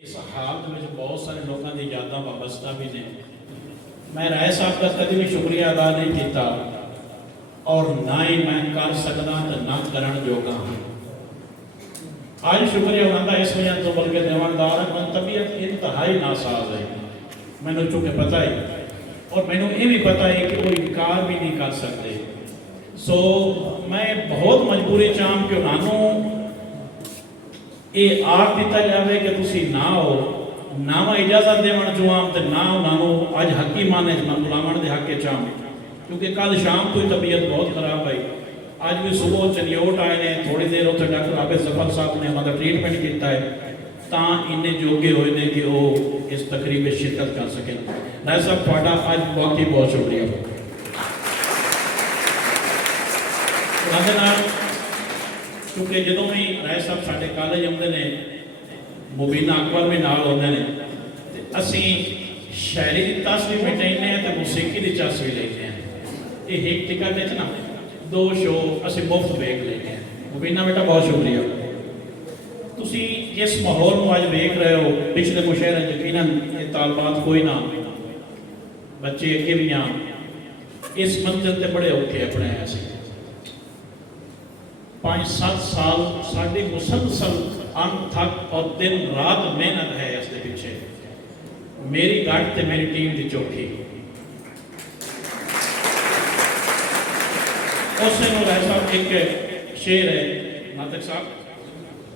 इस हालत में बहुत सारे लोगों की यादां वाबस्ता भी ने। मैं राय साहब का कभी भी शुक्रिया अदा नहीं किया और ना ही मैं कर सकदा तो ना करन जोगा हाँ। आज शुक्रिया उन्होंने इस वजह तो बल्कि देवनदार है, मैं तबीयत इंतहाई नासाज है, मैंने चूँकि पता है और मैंने ये भी पता है कि वो इनकार भी नहीं कर सकते। सो मैं बहुत मजबूरी चाहूँ कि उन्होंने ये आख दिता जाए कि तुसी ना हो ना मैं इजाजत देवन चुआम तो ना उन्होंने अज हकी माने मैं बुलावन के हक चाहूँ, क्योंकि कल शाम को तबीयत बहुत खराब आई। अज भी सुबह चनियोट आए ने, थोड़ी देर उत्थे डॉक्टर आबिद जफर साहब ने उन्होंने ट्रीटमेंट किया है तो इन्ने जोगे होए ने कि वो इस तकरीब में शिरकत कर सके। राय साहब थोड़ा अज बाकी बहुत शुक्रिया। क्योंकि जो भी राय साहब साढ़े कॉलेज आते हैं, मुबीना अकबर भी नाल आते हैं, असी शायरी की तस भी मिटाने तो मौसीकी की चस भी लेते हैं। ये एक टिकट ना 2 शो असी मुफ्त वेख लेते हैं। मुबीना बेटा बहुत शुक्रिया। तुसी जिस माहौल में अज वेख रहे हो, पिछले मुशहरे यकीनन ये तालबात कोई ना, बच्चे अगे भी हाँ इस मंजिल से बड़े औखे अपने ऐसे 5-7 साल साड़ी मुसलसल अनथक और दिन रात मेहनत है इसके पीछे। मेरी गढ़ ते मेरी टीम की चौकी उस राय साहब एक शेर है नाटक साहब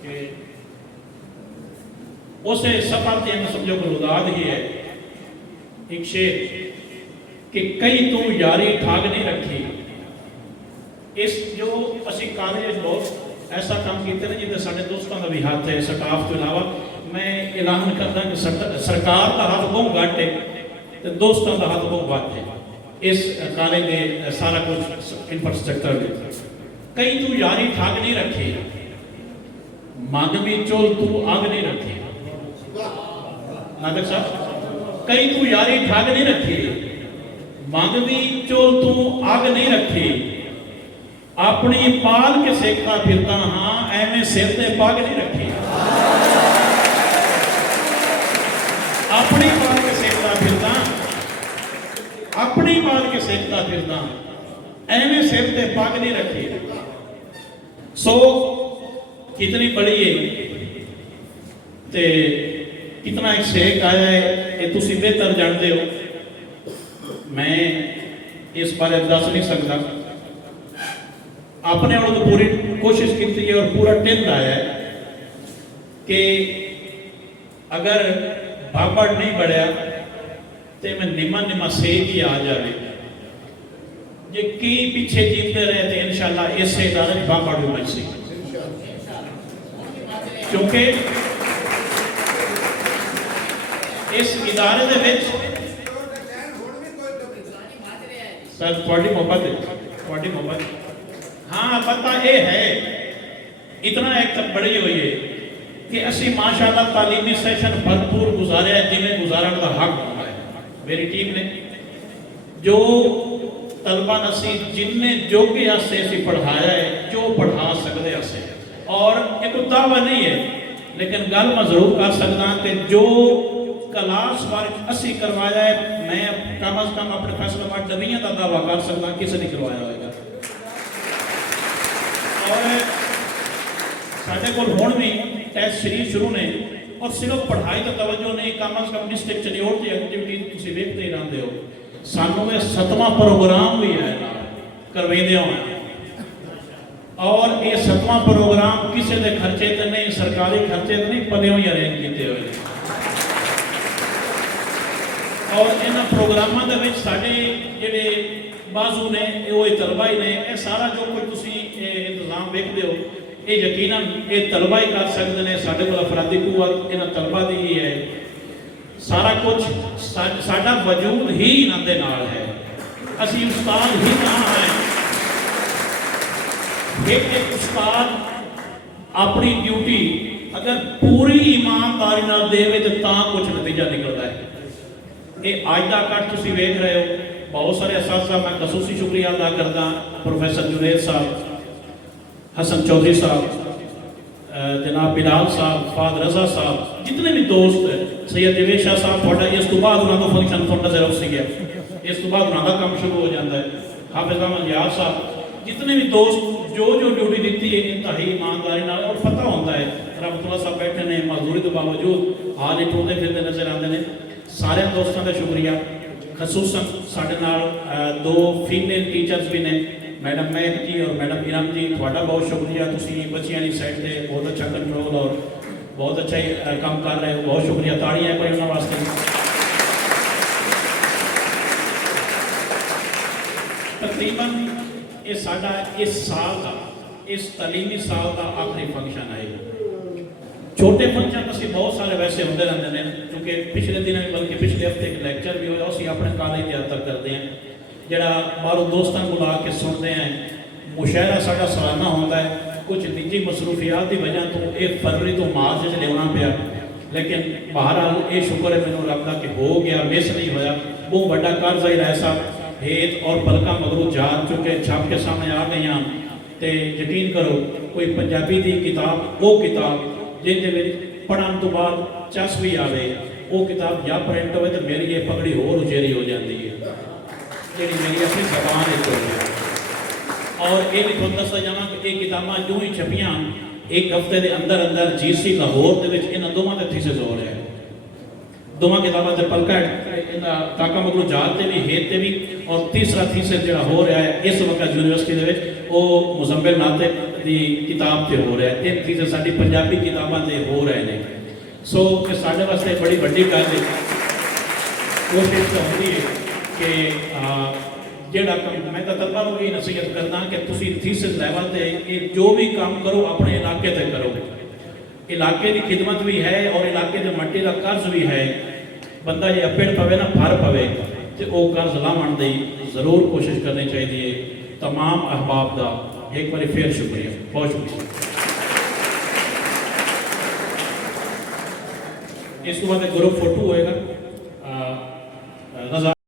के उस सफर से समझो गुलदाद ही है एक शेर कि कई तू यारी ठाग नहीं रखी। इस जो असी कॉलेज बहुत ऐसा काम किए ना जिन्हें साढ़े दोस्तों का भी हाथ है, स्टाफ के अलावा मैं ऐलान करदा कि सरकार का हाथ बहुत घट है तो दोस्तों का हाथ बहुत घट है इस कॉलेज के सारा कुछ इंफ्रास्ट्रक्चर में। कई तू यारी ठाग नहीं रखी, मांगवी चोल तू आग नहीं रखी। नाटक साहब कई तू यारी ठाग नहीं रखी, मांगवी चोल तू आग नहीं रखी। अपनी पाल के सेकता फिरता हाँ एवें सिर ते पग नहीं रखी। अपनी पाल के सेकता फिरता, अपनी पाल के सेकता फिरता एवें सिर ते पग नहीं रखी। सो कितनी बड़ी है ते कितना एक सेक आया है ये तुसी बेहतर जानते हो, मैं इस बारे दस नहीं सकता। अपने और तो पूरी कोशिश की है और पूरा टिंद आया है कि अगर बाबड़ नहीं बढ़िया तो मैं निमा सेक ही आ जाए। जे की पीछे जीतते रहे तो इंशाल्लाह इसे इदारे में बाबड़ भी बच सी, क्योंकि इस इदारे दे विच सर थोड़ी मोहब्बत हाँ पता ये है इतना एक तक बड़ी हुई है कि असी माशाल्लाह तालीमी सेशन भरपूर गुजारे जिन्हें गुजारन का हक होता है। मेरी टीम ने जो तलबा नसी जिन्हें जोगे आसे असी पढ़ाया है, जो पढ़ा सकते असे, और एक दावा नहीं है लेकिन गल मैं जरूर कर सकता कि जो क्लास वर्क असी करवाया है मैं कम अज कम अपने फैसलाबाद डबियां का दावा कर सकता किसी ने करवाया होगा। और साढ़े को हुण भी टेस्ट सीरीज शुरू ने और सिर्फ पढ़ाई का तवज्जो नहीं, कम अज कम डिस्ट्रिक्ट चनियोट की एक्टिविटीज तुसीं वेखते ही रहते हो। सानू में 7वां प्रोग्राम भी है करवाइंदे होए और ये 7वां प्रोग्राम किसी के खर्चे तो नहीं, सरकारी खर्चे तो नहीं, पदों ही अरेंज किए हुए। और इन प्रोग्रामों के विच साडे जिहड़े बाजू ने वो तलबा ही ने, ये सारा जो कोई तुसी इंतजाम वेखते हो ये यकीनन ये तलबा ही कर सकते हैं। साडे कोल अफरादी कुव्वत इन्हां तलबा दी ही है, सारा कुछ साडा वजूद ही इन्हां दे नाल है। असी उस्ताद ही कहाँ हैं, एक उस्ताद अपनी ड्यूटी अगर पूरी ईमानदारी नाल देवे तो कुछ नतीजा निकलता है। ये अज का कट तुसी वेख रहे हो, बहुत सारे असातिज़ा मैं खसूसी शुक्रिया अदा करदा, प्रोफेसर जुनेद साहब, हसन चौधरी साहब, जनाब बिलाल साहब, फाद रजा साहब, जितने भी दोस्त सैयद जवेद शाह साहब थोड़ा इस तो बाद उन्होंने फंक्शन थोड़ा नजर उस गया, इस तो बाद उन्होंने काम शुरू हो जाता है। हाफिज अहमद यार साहब, जितने भी दोस्त जो ड्यूटी दी है इंतहाई ईमानदारी नाल और पता होता है रहमतुल्लाह साहब बैठे ने मजदूरी के बावजूद हाल ही टूरते फिरते नजर आते हैं। सारे दोस्तों का शुक्रिया। खसूसन साढ़े नाल दो फीमेल टीचर्स भी ने, मैडम महक जी और मैडम इरम जी, थोड़ा बहुत शुक्रिया। तुसी बच्चियां की साइड से बहुत अच्छा कंट्रोल और बहुत अच्छा ही काम कर रहे हो, बहुत शुक्रिया। ताड़ियां कोई उन्होंने वास्ते। तकरीबन ये साडा इस साल का, इस तलीमी साल का आखिरी फंक्शन है। छोटे फंक्शन असं बहुत सारे वैसे होते रहते हैं, क्योंकि पिछले दिन बल्कि पिछले हफ्ते एक लैक्चर भी होया, असी अपने कॉलेज की यात्रा करते हैं, जरा बाहरों दोस्तों को ला के सुनते हैं। मुशायरा साडा सालाना होता है, कुछ निजी मसरूफियात की वजह तो ये फरवरी तो मार्च से लिया पाया, लेकिन बहरहाल ये शुक्र है मैंने रब का कि हो गया, मिस नहीं होया। बहुत बड़ा कर्ज ही रहा साहब हेत और बल्कि मगरू जा चुके छप के सामने आ गई हैं। तो यकीन करो कोई पंजाबी की किताब, वो किताब जिंदे पढ़ने तो बाद चस भी आए, वो किताब या प्रिंट हो तो मेरी ये पगड़ी होर उचेरी हो जाती है, जी मेरी अपनी जबान एक। और ये भी तुम दसता जावा कि ये किताबा जो ही छपियां एक हफ्ते के अंदर अंदर GC लाहौर के इन्होंने दोवों के थीसिस हो रहा है। दोवां किताबों से पलका काका मगरू जात से भी हेत से भी, और तीसरा थीसिस जो हो रहा है इस वक्त यूनिवर्सिटी के मुजम्मिल नातिक की किताब से हो रहा है। तीन थीसिस साडी पंजाबी किताबों से हो रहे हैं। सो ये साढ़े वास्ते बड़ी वड्डी गल है। कोशिश तो होती है कि जोड़ा कम मैं तो तलबा को ये नसीहत करना कि तुम थीसिस लैवल से जो भी काम करो अपने इलाके से करो। इलाके की खिदमत भी है और इलाके के मट्टी का कर्ज भी है। बंदा ये अपेड़ पवे ना फर पवे तो वह कर्ज लावन की जरूर कोशिश करनी चाहिए। तमाम अहबाब का एक बार फिर शुक्रिया, बहुत शुक्रिया। इस तो बाद ग्रुप फोटो होएगा।